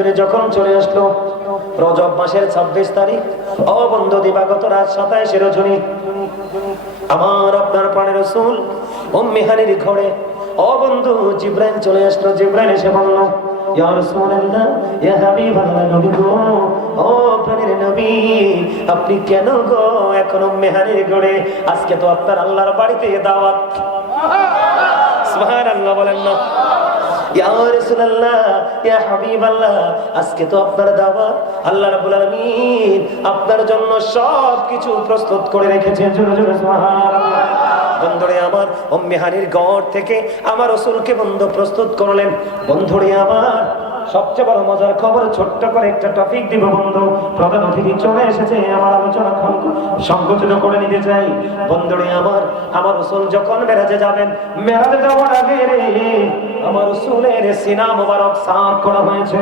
রজনী যখন চলে আসলো, রজব মাসের ছাব্বিশ তারিখ, ও বন্ধু দিবাগত রাত সাতাইশে রজনী, আমার আপনার প্রাণের রসুল অম্মিহানির ঘরে, ও বন্ধু জিব্রাইল চলে আসলো। জিব্রাইল এসে বলল ও আপনি কেন গো এখনও মেহানির ঘরে? আজকে তো আপনার আল্লাহর বাড়িতে দাওয়াত। বলেন না। ইয়া আজকে তো আপনার দাওয়াত। আল্লাহ রাব্বুল আলামিন আপনার জন্য সব কিছু প্রস্তুত করে রেখেছে। জোরে জোরে, সুবহানাল্লাহ। বন্ধুরে আমার অম্মিহানির গড় থেকে আমার রসুলকে বন্ধু প্রস্তুত করলেন। বন্ধুরে আমার সবচেয়ে বড় মজার খবর, ছোট্ট করে একটা টপিক দিব বন্ধু। প্রধান অতিথি চলে এসেছে, আমার আলোচনা সংক- সংকুচিত করে নিতে চাই। বন্ধুরে আমার আমার রসুল যখন মেরাজে যাবেন, মেরাজে যাওয়ার আগে রে, আমার রসুলের সিনা মোবারক সাফ করা হয়েছে।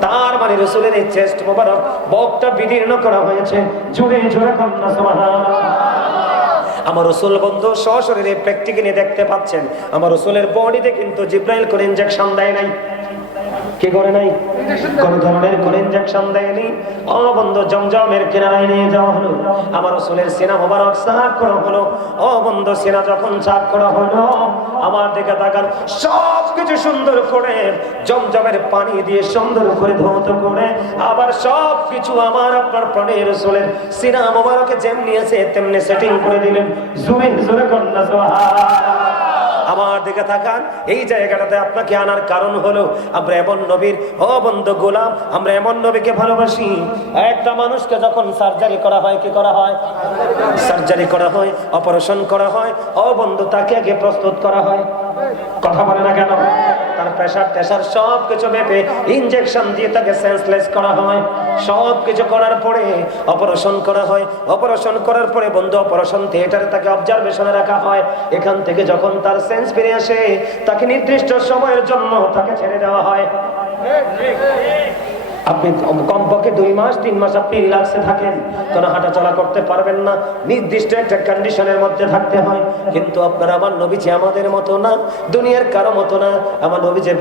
তার মানে রসুলের চেস্ট মোবারক বকটা বিদীর্ণ করা হয়েছে। জুড়ে জুড়ে কন্যা, সুবহানাল্লাহ। আমার রসুল বন্ধু সশরীরে প্র্যাকটিক্যালি দেখতে পাচ্ছেন। আমার রসুলের বডিতে কিন্তু জিব্রাইল করে ইনজেকশন দেয় নাই। কি করে নাই? কোন ধরনের কোন ইনজেকশন দেয়নি। ও বন্ধু, জমজমের কিনারায় নিয়ে যাওয়া হলো। আমার রসুলের সিনা মোবারক সাফ করা হলো। ও বন্ধু, সিনা যখন সাফ করা হলো, আমার দিকে তাকান। সব কিছু সুন্দর করে, জমজমের পানি দিয়ে সুন্দর করে ধৌত করে, আবার সব কিছু আমার আপনার প্রাণের রসুলের সিনা মোবারকে যেমনি আছে, তেমনি সেটিং করে দিলেন। জুড়ে জোরে কন্যা সুবহানাল্লাহ। আমার দিকে থাকান এই জায়গাটাতে আপনাকে আনার কারণ হলো, আমরা এমন নবীর, ও বন্ধু গোলাম, আমরা এমন নবীকে ভালোবাসি। একটা মানুষকে যখন সার্জারি করা হয়, কি করা হয়? সার্জারি করা হয়, অপারেশন করা হয়, ও বন্ধু তাকে আগে প্রস্তুত করা হয়। কথা বলে না কেন? তার প্রেশার টেশার সব কিছু মেপে ইনজেকশন দিয়ে তাকে সেন্সলেস করা হয়। সব কিছু করার পরে অপারেশন করা হয়। অপারেশন করার পরে বন্ধু অপারেশন থিয়েটারে তাকে অবজারভেশনে রাখা হয়। এখান থেকে যখন তার সেন্স ফিরে আসে, তাকে নির্দিষ্ট সময়ের জন্য তাকে ছেড়ে দেওয়া হয়। আপনি কমপক্ষে দুই মাস, তিন মাস আপনি রিল্যাক্সে থাকেন। কোনো হাঁটা চলা করতে পারবেন না। নির্দিষ্ট একটা কন্ডিশনের মধ্যে থাকতে হয়। কিন্তু আপনার আমার নবীজি আমাদের মতো না, দুনিয়ার কারও মতো না। আমার নবীজি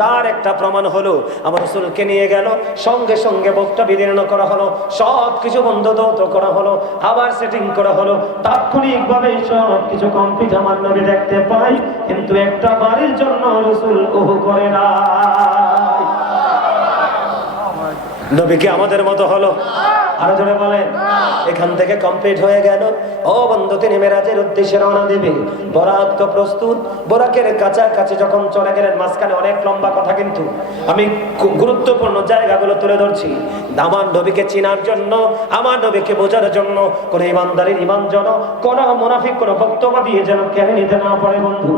তার একটা প্রমাণ হলো, আমার রসুলকে নিয়ে গেল, সঙ্গে সঙ্গে বকটা বিদীর্ণ করা হলো সব কিছু বন্ধ দৌত করা হলো, আবার সেটিং করা হলো। তাৎক্ষণিকভাবে সব কিছু কমপ্লিট আমার নবী দেখতে পাই কিন্তু একটা বাড়ির জন্য রসুল ওহু করে না নবীকে আমাদের মতো হলো? আরও জোরে বলেন। এখান থেকে কমপ্লিট হয়ে গেল। ও বন্ধু তিনি মেরাজের উদ্দেশ্যে রওনা দিবে। বরাক তো প্রস্তুত। বরাকের কাছাকাছি যখন চলে গেলেন মাঝখানে অনেক লম্বা কথা কিন্তু। আমি গুরুত্বপূর্ণ জায়গাগুলো তুলে ধরছি। আমার নবীকে চিনার জন্য আমার নবীকে বোঝার জন্য কোন ইমানদারির ইমান জন কোন মুনাফিক কোন বক্তব্য দিয়ে যেন কেড়ে নিতে না পারে বন্ধু।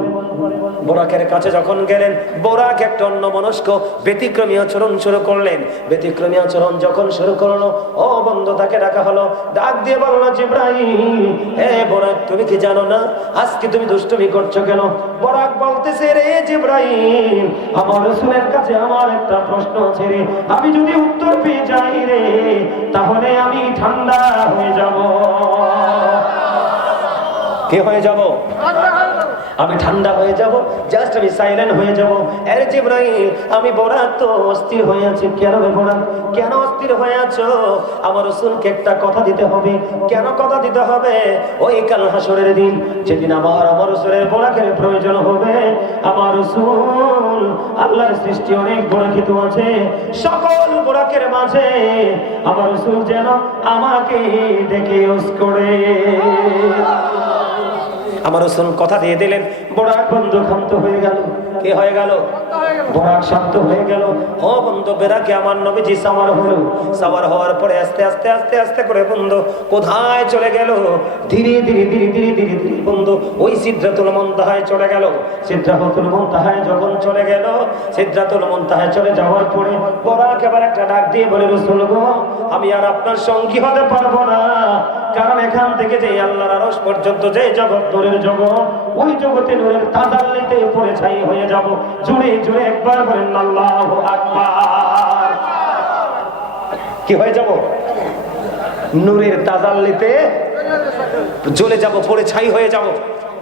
বোরাকের কাছে যখন গেলেন, বোরাক একটা অন্য মনস্ক ব্যতিক্রমী আচরণ শুরু করলেন। ব্যতিক্রমী আচরণ যখন শুরু করল, ও বন্ধু, তাকে ডাকা হলো। ডাক দিয়ে বলল জিব্রাহিম হে বোরাক, তুমি কি জানো না? আজকে তুমি দুষ্টুমি করছ কেন? বোরাক বলতেছে, রে জিব্রাহিম আমার রসুলের কাছে আমার একটা প্রশ্ন আছে রে। আমি যদি উত্তর পেয়ে যাই রে, তাহলে আমি ঠান্ডা হয়ে যাব। কে হয়ে যাব? আমি ঠান্ডা হয়ে যাব জাস্ট আমি সাইলেন্ট হয়ে যাব। আরে জিব্রাইল, আমি বরাত তো অস্থির হয়ে আছি। কেন বরাত কেন অস্থির হয়ে আছো? আমার রাসূলকে একটা কথা দিতে হবে। কেন কথা দিতে হবে? ওই কাল হাসরের দিন, যেদিন আমার আমার রাসূলের বরাকের প্রয়োজন হবে। আমার রাসূল, আল্লাহর সৃষ্টি অনেক বড় কিছু আছে। সকল বরাকের মাঝে আমার রাসূল যেন আমাকে ডেকে ওস করে। আমার রসুল কথা দিয়ে দিলেন বড়াক বন্ধু ক্ষান্ত হয়ে গেল। কে হয়ে গেল? হয়ে গেল। আমার সামার সামার হওয়ার পরে আস্তে আস্তে আস্তে আস্তে করে বন্ধু, কোথায় চলে গেল? ধীরে ধীরে ধীরে ধীরে ধীরে ধীরে বন্ধু, ওই চলে গেল। যখন চলে গেল চলে যাওয়ার পরে একটা ডাক দিয়ে বলে গো, আমি আর আপনার সঙ্গী হতে পারব না। কারণ এখান থেকে যে আল্লাহর আরশ পর্যন্ত যে জগৎ নূরের জগৎ, ওই জগতে নূরের তাজাল্লিতে পড়ে ছাই হয়ে যাব। জুড়ে জুড়ে একবার বলেন, আল্লাহু আকবার। কি হয়ে যাব? নূরের তাজাল্লিতে জ্বলে যাব, পড়ে ছাই হয়ে যাব।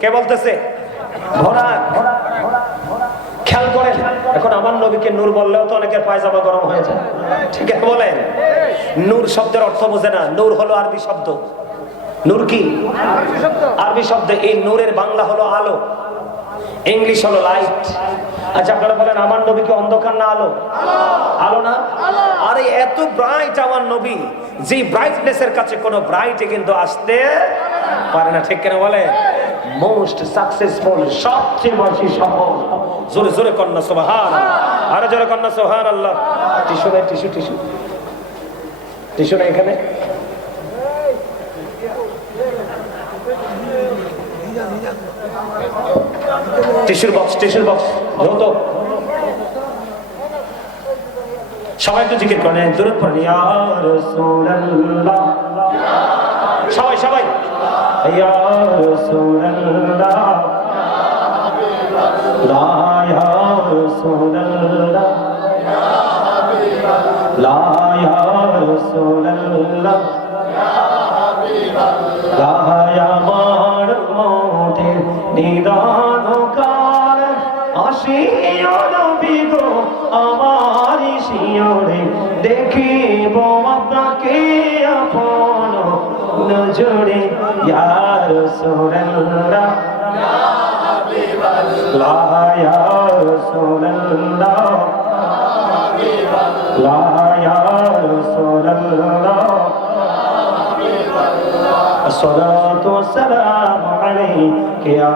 কে বলতেছে? ভরা। খেয়াল করেন, এখন আমার নবীকে নূর বললেও তো অনেকের পায়জামা গরম হয়ে যায়। ঠিক আছে বলেন? নূর শব্দের অর্থ বোঝে না। নূর হলো আরবি শব্দ। নূর কি? আরবি শব্দ, এই নূরের বাংলা হলো আলো। ইংলিশ হলো লাইট আচ্ছা আপনারা বলেন, আমার নবী কি অন্ধকার না আলো? আলো না? আরে, এত ব্রাইট আমার নবী। যে ব্রাইটনেস এর কাছে কোনো ব্রাইটে কিন্তু আসতে পারে না, ঠিক কেন বলে মোস্ট সাকসেসফুল সবচেয়ে বেশি সফল। জোরে জোরে কন্যা সুবহান আরে, জোরে কন্যা সুবহান আল্লাহ টিস্যু নাই, টিস্যু টিস্যু। টিস্যু নাই এখানে? টিস্যুর বক্স টিস্যুর বক্স দ্রুত সবাই একটু জিজ্ঞেস করেন দূরত পড়েন সবাই সবাই। ইয়া আসিও নবী গো আমার শিওরে দেখিব আপনাকে আপন নজরে ইয়া রাসূলুল্লাহ লা ইয়া রাসূলুল্লাহ লা ইয়া রাসূলুল্লাহ الصلاة والسلام عليك يا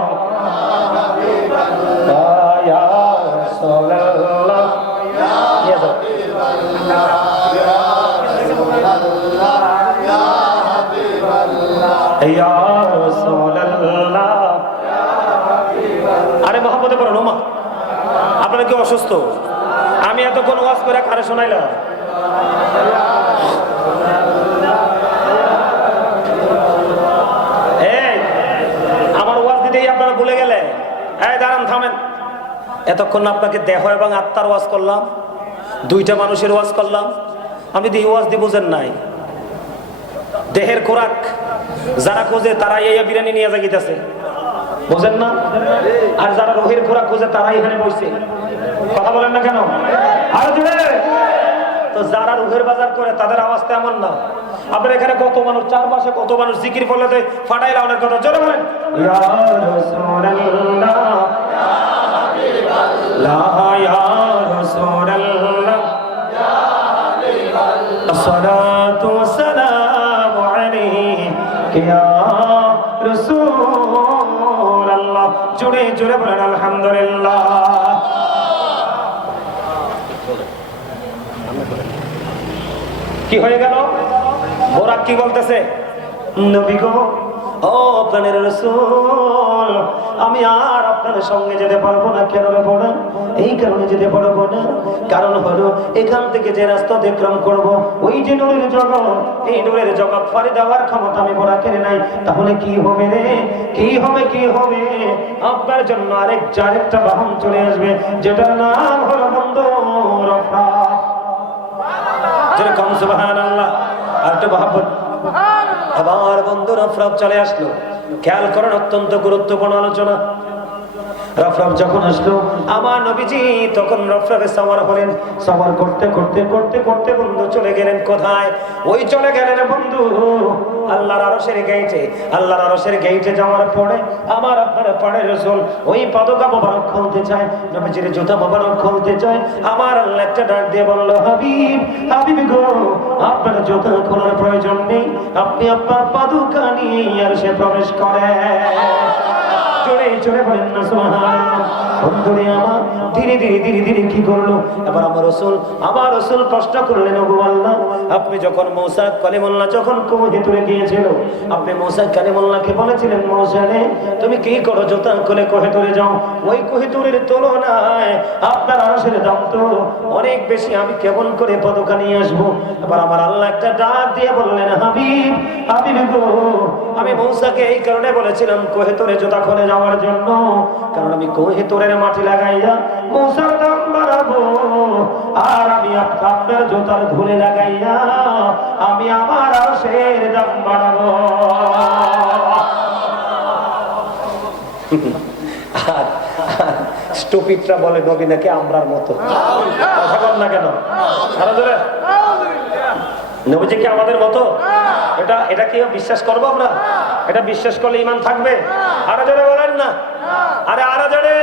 আপনারা কি অসুস্থ? আমি এতক্ষণ ওয়াজ করে কারে শোনাইলাম? এতক্ষণ আপনাকে দেহ এবং আত্মার ওয়াজ করলাম, দুইটা মানুষের ওয়াজ করলাম। আমি যদি ওয়াজ দিয়ে বুঝেন নাই। দেহের খোরাক যারা খোঁজে তারা এই বিরিয়ানি নিয়ে জাগিতেছে। বোঝেন না? আর যারা রোহের খোরাক খোঁজে, তারাই এখানে বসছে কথা বলেন না কেন? তো যারা রুহের বাজার করে, তাদের আওয়াজ তেমন না। আপনার এখানে কত মানুষ, চারপাশে কত মানুষ জিকির বলে দেয় ফাটাই লাউনের কথা? চলে বলেন। লা ইয়া কি হয়ে গেল? বোরাক কি বলতেছে? নবী গো ও প্রাণের রসুল আমি আর আপনার সঙ্গে যেতে পারব না কেন না এই কারণে যেতে পারব না। কারণ হলো এখান থেকে যে রাস্তা অতিক্রম করব ওই যে নূরের জগৎ এই নূরের জগৎ পাড়ি দেওয়ার ক্ষমতা আমি বোরাকের নাই। তাহলে কি হবে রে? কি হবে কি হবে? আপনার জন্য আরেক আরেকটা বাহন চলে আসবে যেটার নাম হলো বন্ধু রফরাফ যেরকম সুবাহান আল্লাহ আর একটু বন্ধুরা চলে আসলো। খেয়াল করেন অত্যন্ত গুরুত্বপূর্ণ আলোচনা। রফরফ যখন আসলো, আমার নবীজি তখন রফরফে সাওয়ার হলেন। সাওয়ার করতে করতে করতে করতে বন্ধু চলে গেলেন কোথায়? ওই চলে গেলেন বন্ধু আল্লাহর আরশের গেইটে আল্লাহর আরশের গেইটে যাওয়ার পরে আমার আপনার পাড়ের রসুল ওই পদকা মোবারক খুলতে চায়, নবীজির জুতা মোবারক খুলতে চায়। আমার আল্লাহ একটা ডাক দিয়ে বলল, হাবিব হাবিব গো, আপনার জুতা খোলার প্রয়োজন নেই। আপনি আপনার পাদুকা নিয়ে আর সে প্রবেশ করে বলেন না, সুবহানাল্লাহ। আমার, ধীরে ধীরে ধীরে ধীরে কি করল? এবার আমার রসুল আমার রসুল প্রশ্ন করলেন, ওগো আল্লাহ, আপনি যখন মৌসা কালিমুল্লাহ যখন কুমুহে তুলে গিয়েছিল, আপনি মৌসা কালিমুল্লাহকে বলেছিলেন মৌসা রে তুমি কি করো? জোতা খুলে কোহে তুলে যাও। ওই কোহিতুরের তুলনায় আপনার আরশের দাম তো অনেক বেশি। আমি কেমন করে পদকা নিয়ে আসব? এবার আমার আল্লাহ একটা ডাক দিয়ে বললেন, হাবিব হাবিব গো আমি মৌসাকে এই কারণে বলেছিলাম, কোহেতুরে জোতা খুলে যাওয়ার জন্য। কারণ আমি কোহেতুরের মাটি লাগাইয়া মৌসার দাম বাড়াবো। আর আমি আপনার জোতার ধুলে লাগাইয়া আমি আমার আরশের দাম বাড়াবো। স্টুপিটরা বলে, নবী আমরার মতো? না কেন। জোরে নবীজি কি আমাদের মতো? এটা এটা কি বিশ্বাস করব আমরা? এটা বিশ্বাস করলে ইমান থাকবে? আরও জোরে বলেন না। আরে, আরও জোরে।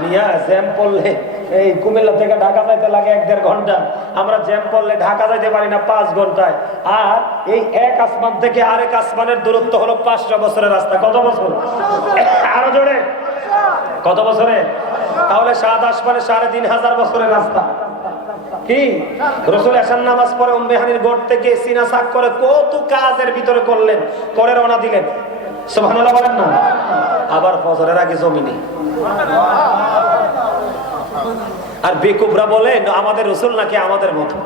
মিয়া, জ্যাম পড়লে এই কুমিল্লা থেকে ঢাকা যাইতে লাগে এক দেড় ঘণ্টা। আমরা জ্যাম পড়লে ঢাকা যাইতে পারি না পাঁচ ঘন্টায়। আর এই এক আসমান থেকে আরেক আসমানের দূরত্ব হলো পাঁচটা বছরের রাস্তা। কত বছর? আরও জোরে। কত বছরে? তাহলে সাত আসমানে সাড়ে তিন হাজার বছরের রাস্তা। কি? রসুল এসান নামাজ পরে উম্মেহানির গোট থেকে সিনা সাক করে কত কাজের ভিতরে করলেন, করে রওনা দিলেন। সুবহানাল্লাহ বলেন না। আবার ফজরের আগে জমিনে। আর বেকুবরা বলে আমাদের রসুল নাকি আমাদের মতো?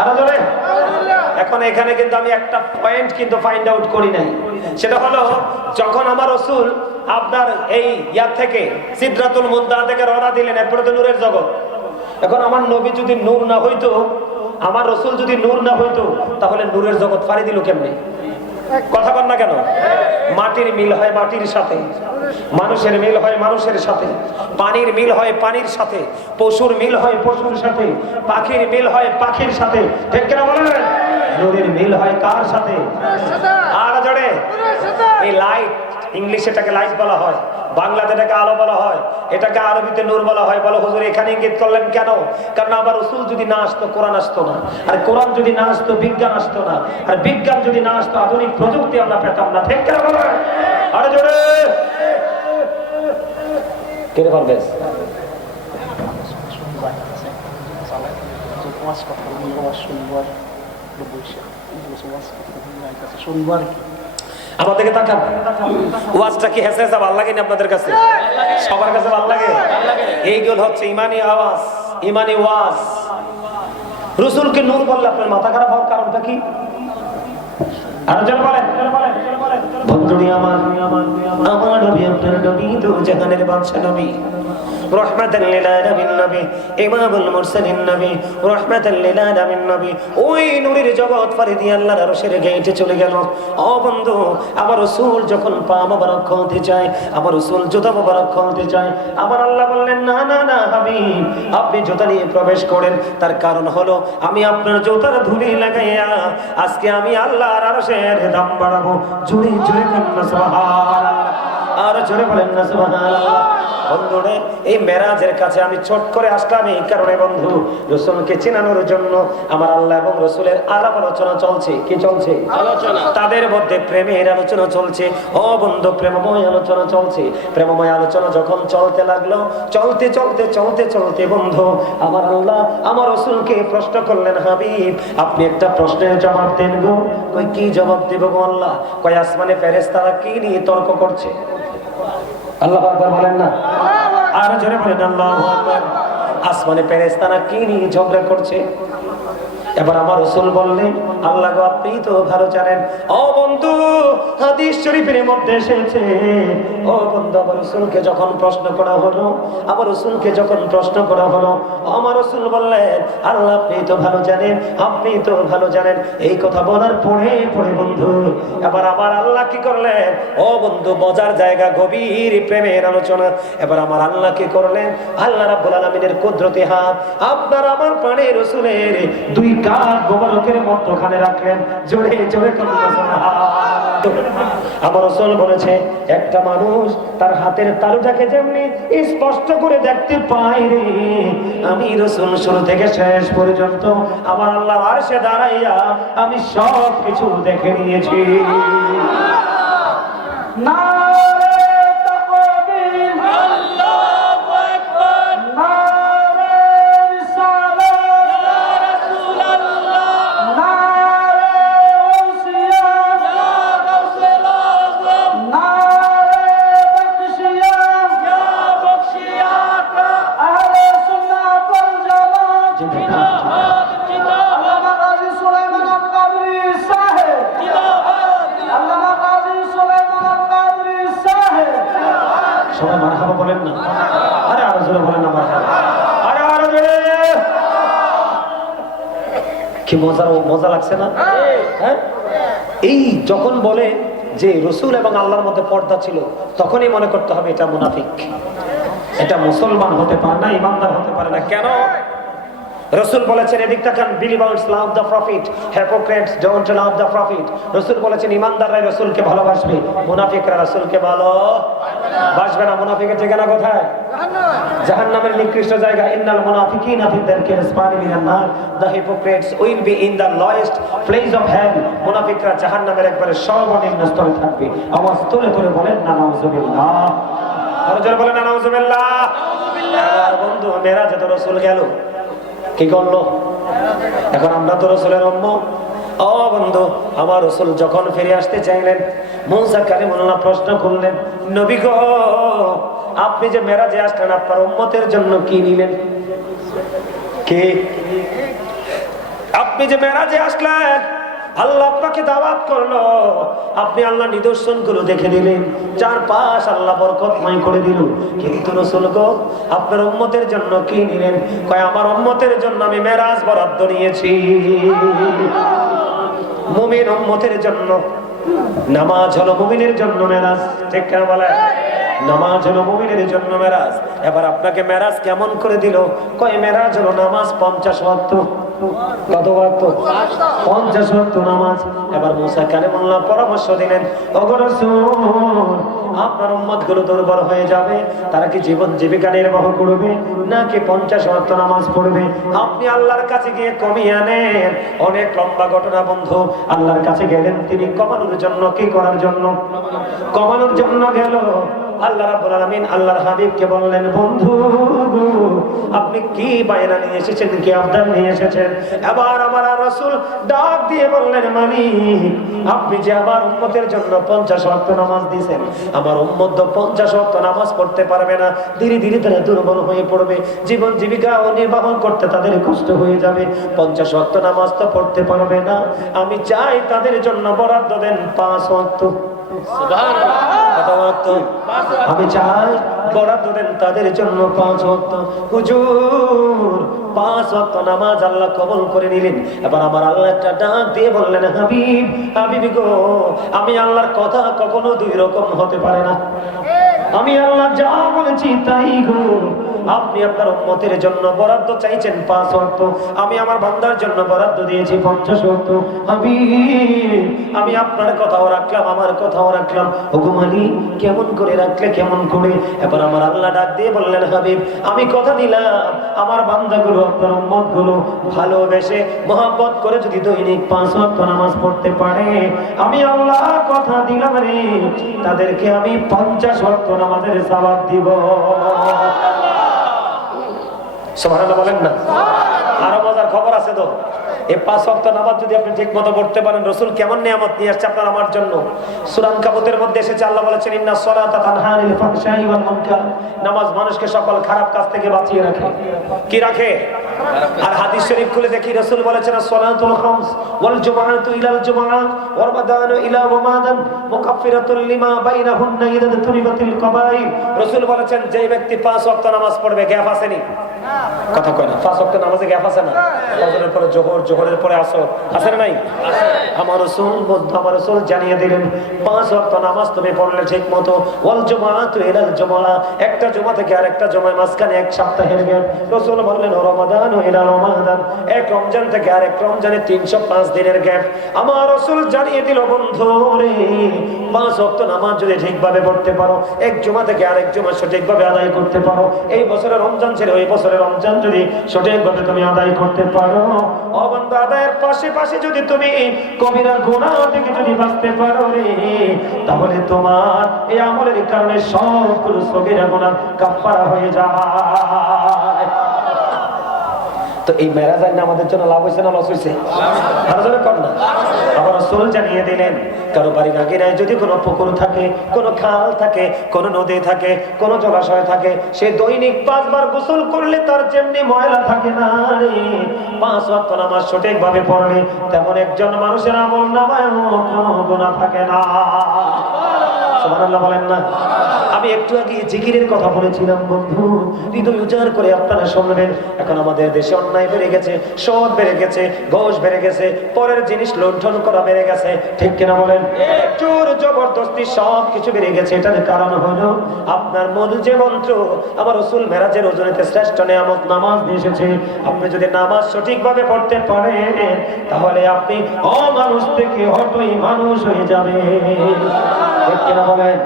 আরও জোরে। এখন এখানে কিন্তু আমি একটা পয়েন্ট কিন্তু ফাইন্ড আউট করি নাই। সেটা হলো, যখন আমার রসুল আপনার এই ইয়ার থেকে সিদ্ধাতুল মুদ্রা থেকে রওনা দিলেন, এরপরে তো নূরের জগৎ। এখন আমার নবী যদি নূর না হইতো আমার রসুল যদি নূর না হইতো তাহলে নূরের জগৎ ফাড়ি দিল কেমনি? কথা বল না কেন? মাটির মিল হয় মাটির সাথে মানুষের মিল হয় মানুষের সাথে পানির মিল হয় পানির সাথে পশুর মিল হয় পশুর সাথে পাখির মিল হয় পাখির সাথে ঠিক কিনা বলেন? নদীর মিল হয় কার সাথে? আর জড়ে এই লাইট ইংলিশে এটাকে লাইট বলা হয় বাংলাতে এটাকে আলো বলা হয় এটাকে আরবিতে নূর বলা হয় বলো হুজুর এখানে ইঙ্গিত করলেন কেন কারণ আবার রসুল যদি না আসতো কোরআন আসতো না আর কোরআন যদি না আসতো বিজ্ঞান আসতো না আর বিজ্ঞান যদি না আসতো আধুনিক প্রযুক্তি আমরা পেতাম না ঠিক কেন আরে জোরে কেটে পারবে আমাদেরকে তাকান। ওয়াজটা কি হেসে হেসে ভালো লাগে না আপনাদের কাছে? সবার কাছে ভালো লাগে? এইগুলো হচ্ছে ইমানি আওয়াজ, ইমানি ওয়াজ। রসুলকে নূর বললে আপনার মাথা খারাপ হওয়ার কারণটা কি? আরও জন বলেন। বন্ধুরি আমার আমার নবী, আপনার নবী তো জাহানের বাদশা নবী। রহমাতাল লিল আলামিন নবী, ইমামুল মুরসালিন ওই নূরের জগৎ পাড়ি দিয়ে আল্লাহর আরশের চলে গেল। ও বন্ধু, আমার রাসূল যখন পা মোবারক চায়, আমার রাসূল জুতা মোবারক খুলতে চায়, আমার আল্লাহ বললেন, না না না, হাবিব, আপনি জুতা নিয়ে প্রবেশ করেন। তার কারণ হলো, আমি আপনার জুতার ধুলি লাগাইয়া আজকে আমি আল্লাহর আরশের দাম বাড়াবো। জুড়ে জুড়ে আর জোরে বলেন না সুবহানাল্লাহ। বন্ধুরে এই মেরাজের কাছে আমি ছোট করে আসলাম এই কারণে বন্ধু। রসুলকে চেনানোর জন্য আমার আল্লাহ এবং রসুলের আলাপ আলোচনা চলছে। কি চলছে? আলোচনা। তাদের মধ্যে প্রেমের আলোচনা চলছে। ও বন্ধু প্রেমময় আলোচনা চলছে। প্রেমময় আলোচনা যখন চলতে লাগল চলতে চলতে চলতে চলতে বন্ধু আমার আল্লাহ আমার রসুলকে প্রশ্ন করলেন হাবিব আপনি একটা প্রশ্নের জবাব দেন গো। কই কি জবাব দেব গো আল্লাহ? কই আসমানে ফেরেশতারা কি নিয়ে তর্ক করছে? আল্লাহ আকবার বলেন না? আর জোরে বলেন আল্লাহ আকবার। আসমানে ফেরেশতারা কি নিয়ে ঝগড়া করছে? এবার আমার রসুল বললেন, আল্লাহ আপনি তো ভালো জানেন। ও বন্ধু, হাদিস শরীফের মধ্যে এসেছে। ও বন্ধু, আমার রসুলকে যখন প্রশ্ন করা হলো, আমার রসুলকে যখন প্রশ্ন করা হলো, আমার রসুল বললেন, আল্লাহ, আপনি তো ভালো জানেন, আপনি তো ভালো জানেন। এই কথা বলার পরে পরে বন্ধু, এবার আমার আল্লাহ কি করলেন? ও বন্ধু, মজার জায়গা, গভীর প্রেমের আলোচনা। এবার আমার আল্লাহ কি করলেন? আল্লাহ রাব্বুল আলামিনের কুদরতি হাত আপনার আমার প্রাণে রসুলের দুই কাঠ গোবরকের মধ্যখানে রাখলেন। জোরে জোরে না। আমার রসুল বলেছে, একটা মানুষ তার হাতের তালুটাকে যেমনি স্পষ্ট করে দেখতে পায় রে। আমি রসুল শুরু থেকে শেষ পর্যন্ত আমার আল্লাহ আর সে দাঁড়াইয়া আমি সব কিছু দেখে নিয়েছি। নারে বলেন না। আরে আরও জোরে বলেন না কি মজা মজা লাগছে না? হ্যাঁ? এই যখন বলে যে রসুল এবং আল্লাহর মধ্যে পর্দা ছিল, তখনই মনে করতে হবে এটা মুনাফিক। এটা মুসলমান হতে পারে না, ইমানদার হতে পারে না। কেন? রসুল বলেছেন এদিক তাকান believers love the prophet hypocrites don't love the prophet রসুল বলেছেন ইমানদাররা রসুলকে ভালোবাসবে মুনাফিকরা রসুলকে ভালো বাসবে না। মুনাফিকের ঠিকানা কোথায়? জাহান্নামের নিকৃষ্ট জায়গা। ইন্নাল মুনাফিকিনা ফি দারকিল আসফালি মিনান নার। The hypocrites will be in the lowest place of hell মুনাফিকরা জাহান্নামের একবারে সর্বনিম্ন স্তরে থাকবে। আওয়াজ তুলে তুলে বলেন না নাউজুবিল্লাহ আর জোরে বলেন না নাউজুবিল্লাহ বন্ধু মেরাজে তো রসুল গেল। কি করল? এখন আমরা তো রসুলের অম্ম ও বন্ধু, আমার রসুল যখন ফিরে আসতে চাইলেন, মৌসা কালিমুল্লাহ প্রশ্ন করলেন, নবী আপনি যে মেরাজে আসলেন, আপনার উম্মতের জন্য কি নিলেন? কে? আপনি যে মেরাজে আসলেন আল্লাহ আপনাকে দাওয়াত করল। আপনি আল্লাহ নিদর্শনগুলো দেখে চার পাশ আল্লাহ বরকতময় করে দিল। কিন্তু রসুল গো, আপনার উম্মতের জন্য কি নিলেন? কয়, আমার উম্মতের জন্য আমি মেরাজ বরাদ্দ নিয়েছি। মুমিন উম্মতের জন্য। নামাজ হলো মুমিনের জন্য মেরাজ। ঠিক কেন বলে নামাজ হলো মুমিনের জন্য মেরাজ। এবার আপনাকে মেরাজ কেমন করে দিল? কয়, মেরাজ হলো নামাজ পঞ্চাশ ওয়াক্ত। পঞ্চাশ ওয়াক্ত নামাজ। এবার মুসা কালিমুল্লাহ পরামর্শ দিলেন অগরসুল আপনার উম্মত হয়ে যাবে। তারা কি জীবন জীবিকা নির্বাহ করবে? নাকি পঞ্চাশ ওয়াক্ত পড়বে? আপনি আল্লাহর কাছে গিয়ে কমিয়ে আনেন। অনেক লম্বা ঘটনা, বন্ধু। আল্লাহর কাছে গেলেন তিনি কমানোর জন্য, কি করার জন্য? কমানোর জন্য গেল। আল্লাহ রাব্বুল আলামিন আল্লাহর হাবিবকে বললেন, বন্ধু আপনি কি বায়না নিয়ে এসেছেন, কি আবদার নিয়ে এসেছেন? এবার আমার রাসূল ডাক দিয়ে বললেন, মালিক, আপনি যে আমার উম্মতের জন্য 50 ওয়াক্ত নামাজ দিয়েছেন, আমার উম্মত তো 50 ওয়াক্ত নামাজ পড়তে পারবে না, ধীরে ধীরে তারা দুর্বল হয়ে পড়বে, জীবন জীবিকা ও নির্বাহন করতে তাদের কষ্ট হয়ে যাবে 50 ওয়াক্ত নামাজ তো পড়তে পারবে না, আমি চাই তাদের জন্য বরাদ্দ দেন 5 ওয়াক্ত। আমি চাই বরাদ্দ দেন তাদের জন্য পাঁচ ওয়াক্ত। হুজুর, পাঁচ ওয়াক্ত নামাজ আল্লাহ কবল করে নিলেন। এবার আমার আল্লাহ একটা ডাক দিয়ে বললেন, হাবিব হাবিব গো, আমি আল্লাহর কথা কখনো দুই রকম হতে পারে না। আমি আল্লাহ যা বলেছি তাই গো। আপনি আপনার উম্মতের জন্য বরাদ্দ চাইছেন পাঁচ ওয়াক্ত। আমি আমার বান্দার জন্য বরাদ্দ দিয়েছি পঞ্চাশ ওয়াক্ত। আমি আমি আপনার কথাও রাখলাম, আমার কথাও রাখলাম। হুকুম আলী কেমন করে রাখলে কেমন করে? এবার আমার আল্লাহ ডাক দিয়ে বললেন, হাবিব, আমি কথা দিলাম, আমার বান্দাগুলো, আপনার উম্মতগুলো ভালোবেসে মহাব্বত করে যদি দৈনিক পাঁচ ওয়াক্ত নামাজ পড়তে পারে, আমি আল্লাহ কথা দিলাম রে, তাদেরকে আমি পঞ্চাশ ওয়াক্ত নামাজের সওয়াব দিব। সুবহানাল্লাহ বলেন না। আরও মজার খবর আছে তো। এই পাঁচ অক্ট নামাজ যদি আপনি ঠিক মতো পড়তে পারেন, রসুল কেমন নিয়ামত নিয়ে আসছে আপনার আমার জন্য? সুরান কাবুতের মধ্যে এসেছে, আল্লাহ বলেছেন, ইন্না সলাতা তানহা ফাহশাই ওয়াল মুনকার। নামাজ মানুষকে সকল খারাপ কাজ থেকে বাঁচিয়ে রাখে। কি রাখে? আর হাদিস শরীফ খুলে দেখি রাসূল বলেছেন as-সালাতুল খামস ওয়াল জুমআতু ইলাল জুমআ ওয়াল বাদানু ইলা রমাদান মুকাফফিরাতুল লিমা বাইনাহুন্না ইদা তুনিবাতিল কাবাইর। রাসূল বলেছেন, যে ব্যক্তি পাঁচ ওয়াক্ত নামাজ পড়বে, গ্যাপ আসেনি। কথা কয় না, পাঁচ ওয়াক্ত নামাজে গ্যাপ আছে না? ফজরের পরে জোহর, জোহরের পরে আসর আছে না নাই? আমার রাসূল বদ্ধ আমার রাসূল জানিয়ে দিলেন, পাঁচ ওয়াক্ত নামাজ তুমি পড়লে ঠিক মতো ওয়াল জুমআতু ইলাল জুমআ একটা জুমা থেকে আরেকটা জুমায় মাঝখানে এক সপ্তাহের গ্যাপ। রাসূল বললেন, রমাদান এক রমজান থেকে আরেক রমজানে 305 দিনের গ্যাপ। আমার রাসূল জানিয়ে দিল বন্ধু রে পাঁচ ওয়াক্ত নামাজ যদি ঠিকভাবে পড়তে পারো, এক জুমা থেকে আরেক জুমা সঠিকভাবে আদায় করতে পারো। এই বছরের রমজান ছেড়ে ওই বছরের রমজান যদি সঠিকভাবে তুমি আদায় করতে পারো অবন্ধ আদায়ের পাশে পাশে যদি তুমি কবিরা গুনাহ থেকে যদি বাঁচতে পারো রে, তাহলে তোমার এই আমলের কারণে সবগুলো সগিরা গুনাহ কাফারা হয়ে যায়। তো এই মেরাজ আইন আমাদের জন্য লাভ হয়েছে না লস হয়েছে? আবার জানিয়ে দিলেন, কারও যদি কোনো পুকুর থাকে, কোনো খাল থাকে, কোনো নদী থাকে, কোনো জলাশয় থাকে, সে দৈনিক পাঁচবার গোসল করলে তার যেমনি ময়লা থাকে না রে। পাঁচ ওয়াক্ত নামাজ সঠিকভাবে পড়লে তেমন একজন মানুষের আমল নামায় কোনো গুনাহ থাকে না। সুবহানাল্লাহ বলেন না। আমি একটু আগে জিকিরের কথা বলেছিলাম, বন্ধু। হৃদয় উজাড় করে আপনারা শুনবেন। এখন আমাদের দেশে অন্যায় বেড়ে গেছে সদ বেড়ে গেছে ঘোষ বেড়ে গেছে, পরের জিনিস লুণ্ঠন করা বেড়ে গেছে। ঠিক কিনা বলেন? চোর জবরদস্তি সব কিছু বেড়ে গেছে। এটার কারণ হলো, আপনার মূল যে মন্ত্র, আমার রসুল মেরাজের ওজনেতে শ্রেষ্ঠ নিয়ামত নামাজ এসেছে। আপনি যদি নামাজ সঠিকভাবে পড়তে পারেন, তাহলে আপনি অমানুষ থেকে হটই মানুষ হয়ে যাবে ঠিক কিনা বলেন?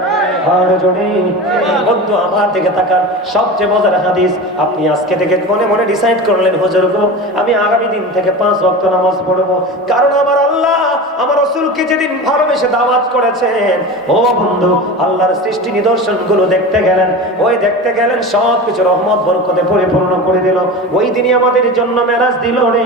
আল্লাহর সৃষ্টি দেখতে গেলেন। ওই দেখতে গেলেন সব কিছু রহমত, বরকতে পরিপূর্ণ করে দিল। ওই দিনই আমাদের জন্য মেরাজ দিল রে।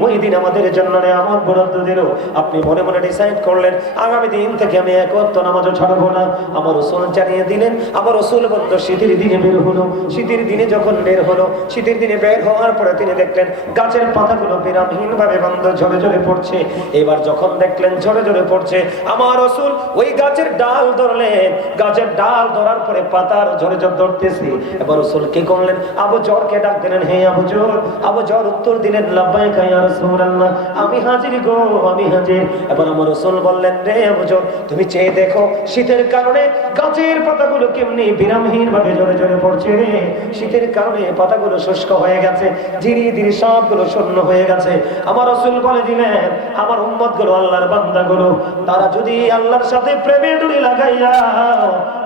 ওই দিন আমাদের জন্য আমার বরাদ্দ দিল। আপনি মনে মনে ডিসাইড করলেন, আগামী দিন থেকে আমি এক ওয়াক্ত নামাজও ছাড়বো না। আমার রসুল জানিয়ে দিলেন আমার রসুল বন্ধ শীতের দিনে বের হলো। শীতের দিনে যখন বের হলো, শীতের দিনে বের হওয়ার পরে তিনি দেখলেন, গাছের পাতাগুলো বিরামহীন ভাবে বন্ধ, ঝরে ঝরে পড়ছে। এবার যখন দেখলেন, ঝরে ঝরে পড়ছে, আমার রসুল ওই গাছের ডাল ধরলেন। গাছের ডাল ধরার পরে পাতার ঝরে ঝরে ধরতেছে। এবার রসুল কি করলেন? আবু জ্বরকে ডাক দিলেন, হে আবু জ্বর আবু জ্বর উত্তর দিলেন লাভবাই খাই আর রাসূলুল্লাহ, আমি হাজির গো, আমি হাজির। এবার আমার রসুল বললেন, রে আবু জ্বর তুমি চেয়ে দেখো, শীতের কারণে গাছের পাতাগুলো কেমনি বিরামহীন ভাবে ঝরে ঝরে পড়ছে? রে শীতের কারণে পাতাগুলো শুষ্ক হয়ে গেছে ধীরে ধীরে সবগুলো শূন্য হয়ে গেছে। আমার রসুল বলে দিলেন আমার উম্মতগুলো আল্লাহর বান্দা গুলো তারা যদি আল্লাহর সাথে প্রেমে ডুরি লাগাইয়া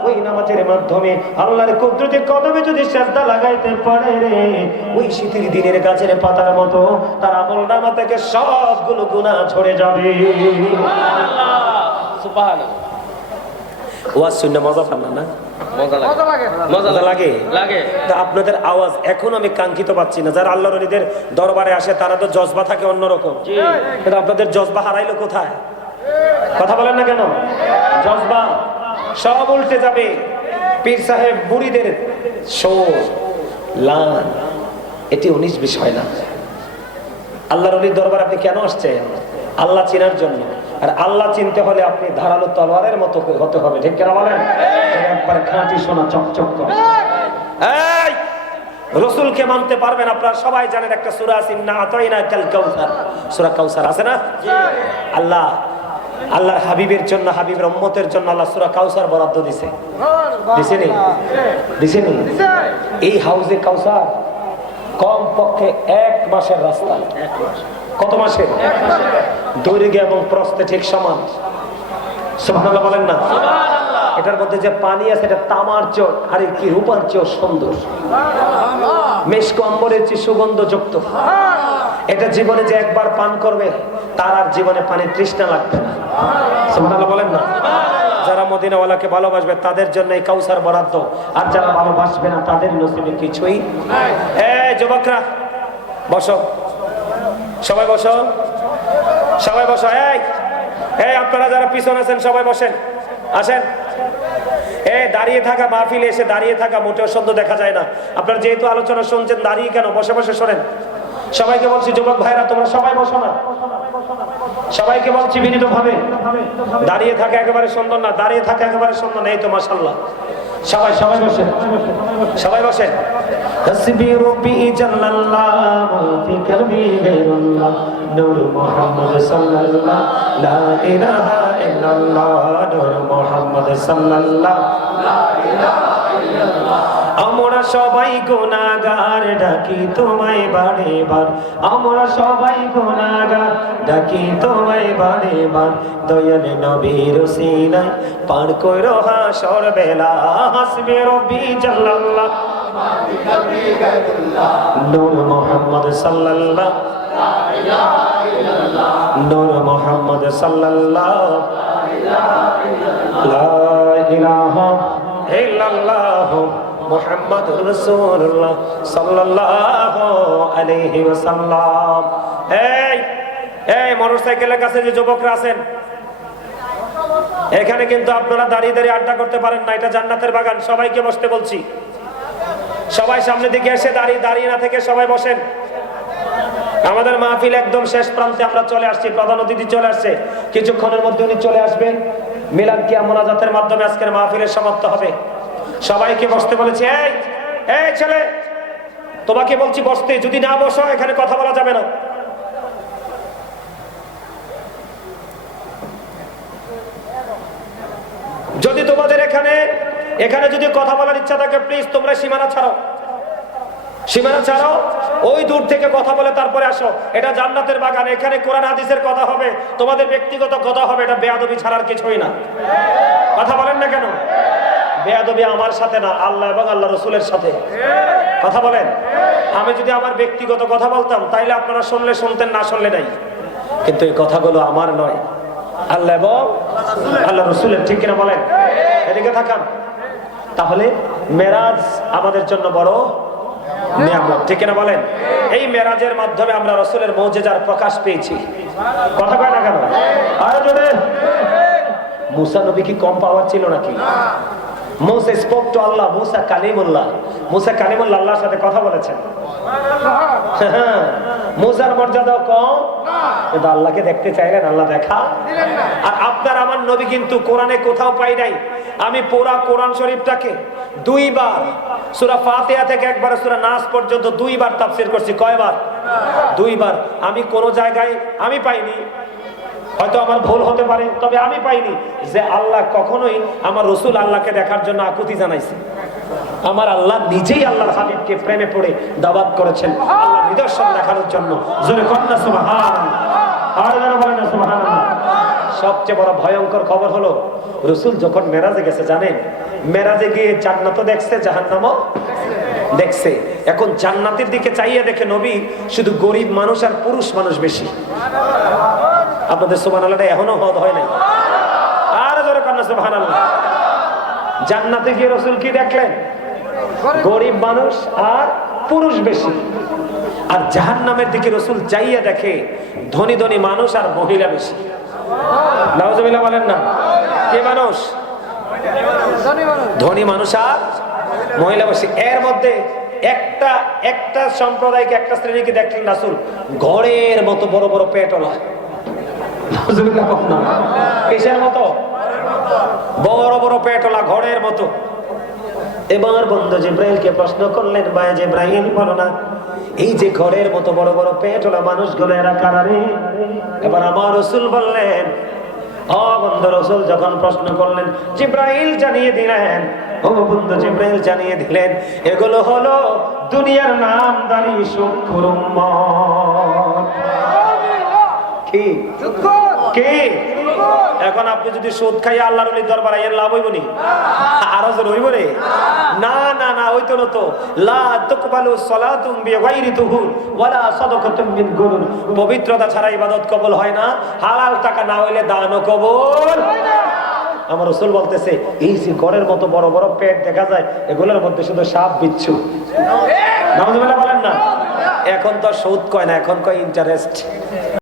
ওই নামাজের মাধ্যমে আল্লাহর কুদরতি কদমে যদি শ্রদ্ধা লাগাইতে পারে রে ওই শীতের দিনের গাছের পাতার মতো তার আমল নামা থেকে সবগুলো গুণা ছড়ে যাবে। ওয়াজ শুনে মজা পান না না? মজা লাগে। লাগে। মজা লাগে। লাগে? তা আপনাদের আওয়াজ এখন আমি কাঙ্ক্ষিত পাচ্ছি না। যারা আল্লাহ রলিদের দরবারে আসে তারা তো জজবা থাকে অন্যরকম। কিন্তু আপনাদের জজবা হারাইলো কোথায়? কথা বলেন না কেন? জজবা সব উল্টে যাবে। পীর সাহেব বুড়িদের সোর লান এটি উনিশ বিষয় না। আল্লাহ রলির দরবার আপনি কেন আসছেন? আল্লাহ চেনার জন্য। আর আল্লাহ চিনতে হলে আপনি ধারালো তলোয়ারের মতো হতে হবে ঠিক কেনা বলেন? একবার খাঁটি সোনা চকচক করে। এই রসুলকে মানতে পারবেন আপনারা সবাই জানেন একটা সূরা আছে না আতাইনা কাল কাউসার। সূরা কাউসার আছে না? আল্লাহ আল্লাহর হাবিবের জন্য হাবিবের উম্মতের জন্য আল্লাহ সূরা কাউসার বরাদ্দ দিছে। দিছেনি? দিছেনি? এই হাউজে কাউসার কম পক্ষে এক মাসের রাস্তা। কত মাসে? দৈর্ঘ্য এবং প্রস্থে ঠিক সমান। সুবহানাল্লাহ বলেন না? এটার মধ্যে যে পানি আছে এটা তামার চোখ আর কি? রূপার চোখ সুন্দর। মেশক অম্বরের চেয়ে সুগন্ধযুক্ত এটা জীবনে যে একবার পান করবে তার আর জীবনে পানির তৃষ্ণা লাগবে না। সুবহানাল্লাহ। বলেন না? যারা মদিনাওয়ালাকে ভালোবাসবে তাদের জন্য এই কাউসার বরাদ্দ। আর যারা ভালোবাসবে না তাদের নসিবে কিছুই এই যুবকরা বসো। সবাই বসো। সবাই বসো। এই এই আপনারা যারা পিছন আছেন, সবাই বসেন। আসেন। এ, দাঁড়িয়ে থাকা মাহফিলে এসে দাঁড়িয়ে থাকা মোটেও সুন্দর দেখা যায় না। আপনারা যেহেতু আলোচনা শুনছেন, দাঁড়িয়ে কেন? বসে বসে শোনেন। সবাইকে বলছি, যুবক ভাইরা, তোমরা সবাই বসো না। সবাইকে বলছি বিনীত ভাবে দাঁড়িয়ে থাকা একেবারে সুন্দর না, দাঁড়িয়ে থাকা একেবারে সুন্দর না। এই তো মাসাল্লাহ সবাই সবাই বসেন। সবাই বসেন। হসবি রব্বি জাল্লাল্লাহ ফি কলবি গায়রুল্লাহ নূর মুহাম্মদ সাল্লাল্লাহ, লা ইলাহা ইল্লাল্লাহ, নূর মুহাম্মদ সাল্লাল্লাহ। আমরা সবাই গুনাহগার ডাকি তোমায় বারে বার। আমরা সবাই গুনাহগার ডাকি তোমায় বারে বার। দয়াল নবীর সিনায় পার কইরো হাসর বেলা, হাসবে রব্বি জাল্লাল্লাহ। নূর মোহাম্মদ সাল্লাল্লাহ। নূর মোহাম্মদ সাল্লাল্লাহ। লা ইলাহা ইল্লাল্লাহ। মুহাম্মাদুর রাসূলুল্লাহ সাল্লাল্লাহু আলাইহি ওয়াসাল্লাম। এই এই মোটরসাইকেলের কাছে যে যুবকরা আছেন, এখানে কিন্তু আপনারা দাঁড়িয়ে দাঁড়িয়ে আড্ডা করতে পারেন না, এটা জান্নাতের বাগান, সবাইকে বসতে বলছি। সবাই সামনে দিকে এসে দাঁড়িয়ে দাঁড়িয়ে না থেকে সবাই বসেন। আমাদের মাহফিল একদম শেষ প্রান্তে আমরা চলে আসছি, প্রধান অতিথি চলে আসছে। কিছুক্ষণের মধ্যে উনি চলে আসবেন। মিলাদ কিয়া মোনাজাতের মাধ্যমে আজকের মাহফিলের সমাপ্ত হবে। সবাইকে বসতে বলেছি, এই এই ছেলে, তোমাকে বলছি বসতে, যদি না বসো, এখানে কথা বলা যাবে না। যদি তোমাদের এখানে এখানে যদি কথা বলার ইচ্ছা থাকে প্লিজ তোমরা সীমানা ছাড়ো। সীমানা ছাড়াও ওই দূর থেকে কথা বলে তারপরে আসো। এটা জান্নাতের বাগান, এখানে কোরআন হাদিসের কথা হবে, তোমাদের ব্যক্তিগত কথা হবে, এটা বেয়াদবি ছাড়ার কিছুই না। কথা বলেন না কেন? বেয়াদবি আমার সাথে না, আল্লাহ এবং আল্লাহ রসুলের সাথে। কথা বলেন? আমি যদি আমার ব্যক্তিগত কথা বলতাম, তাইলে আপনারা শুনলে শুনতেন, না শুনলে নাই। কিন্তু এই কথাগুলো আমার নয়। আল্লাহ এবং আল্লাহ রসুলের, ঠিক কিনা বলেন? এদিকে থাকান। তাহলে মেরাজ আমাদের জন্য বড় নিয়ামত, ঠিক কিনা বলেন? এই মেরাজের মাধ্যমে আমরা রসুলের মৌজেজার প্রকাশ পেয়েছি। কথা কয় না কেন? আরও জোরে। মুসা নবী কি কম পাওয়ার ছিল নাকি? মুসা স্পোক টু আল্লাহ মুসা কালিমুল্লাহ। মুসা কালিমুল্লাহ আল্লাহর সাথে কথা বলেছেন। মুসার মর্যাদা কম। কিন্তু আল্লাহকে দেখতে চাইলেন আল্লাহ দেখা। আর আপনার আমার নবী কিন্তু কোরআনে কোথাও পাই নাই। আমি পুরা কোরআন শরীফটাকে দুইবার সুরা ফাতিহা থেকে একবার সুরা নাস পর্যন্ত দুইবার তাফসির করছি। কয়বার? দুইবার। আমি কোন জায়গায় আমি পাইনি। হয়তো আমার ভুল হতে পারে, তবে আমি পাইনি যে আল্লাহ কখনোই আমার রসুল আল্লাহকে দেখার জন্য আকুতি জানাইছে। আমার আল্লাহ নিজেই আল্লাহর হাবিবকে প্রেমে পড়ে দাবাত করেছেন, আল্লাহ নিদর্শন দেখানোর জন্য। জোরে কন্যা। সবচেয়ে বড় ভয়ঙ্কর খবর হলো, রসুল যখন মেরাজে গেছে, জানেন? মেরাজে গিয়ে জান্নাত দেখছে, জাহান্নামও দেখছে। এখন জান্নাতের দিকে চাইয়ে দেখে নবী শুধু গরিব মানুষ আর পুরুষ মানুষ বেশি। আপনাদের সুবান আল্লাহটা এখনও হদ হয় নাই। আর জোরে কন্যা সুবাহান আল্লাহ জান্নাতে গিয়ে রসুল কি দেখলেন? গরিব মানুষ আর পুরুষ বেশি। আর জাহান নামের দিকে রসুল চাইয়া দেখে ধনী ধনী মানুষ আর মহিলা বেশি। নাউজুবিল্লাহ বলেন না। কে মানুষ? ধনী মানুষ। আর মহিলা বেশি। এর মধ্যে একটা একটা সম্প্রদায়কে একটা শ্রেণীকে দেখলেন রাসুল। ঘরের মতো বড় বড় পেটলা। মতো? বড় বড় ঘরের মতো। এবার বন্ধু প্রশ্ন করলেন বলো না, এই যে ঘরের মতো বড় বড় মানুষগুলো, এরা এবার আমার রসুল বললেন ও বন্ধু রসুল, যখন প্রশ্ন করলেন, জিব্রাইল জানিয়ে দিলেন, ও বন্ধু জিব্রাইল জানিয়ে দিলেন, এগুলো হলো দুনিয়ার নাম নামদারি শুক্র কি? কি? এখন আপনি যদি সুদ খাই আল্লাহর ওলির দরবার এর লাভ হইব নি? আরও জোর হইব রে? না না না না তো। লা তুকবালু সালাতুম বিগাইরি তুহুর ওয়ালা সাদাকাতুম মিন গুরুর। পবিত্রতা ছাড়া ইবাদত কবুল হয় না। হালাল টাকা না হইলে দানও কবুল আমার রসুল বলতেছে এই যে ঘরের মতো বড় বড় পেট দেখা যায় এগুলোর মধ্যে শুধু সাপ বিচ্ছু। বলেন না? এখন তো সুদ কয় না এখন কয় ইন্টারেস্ট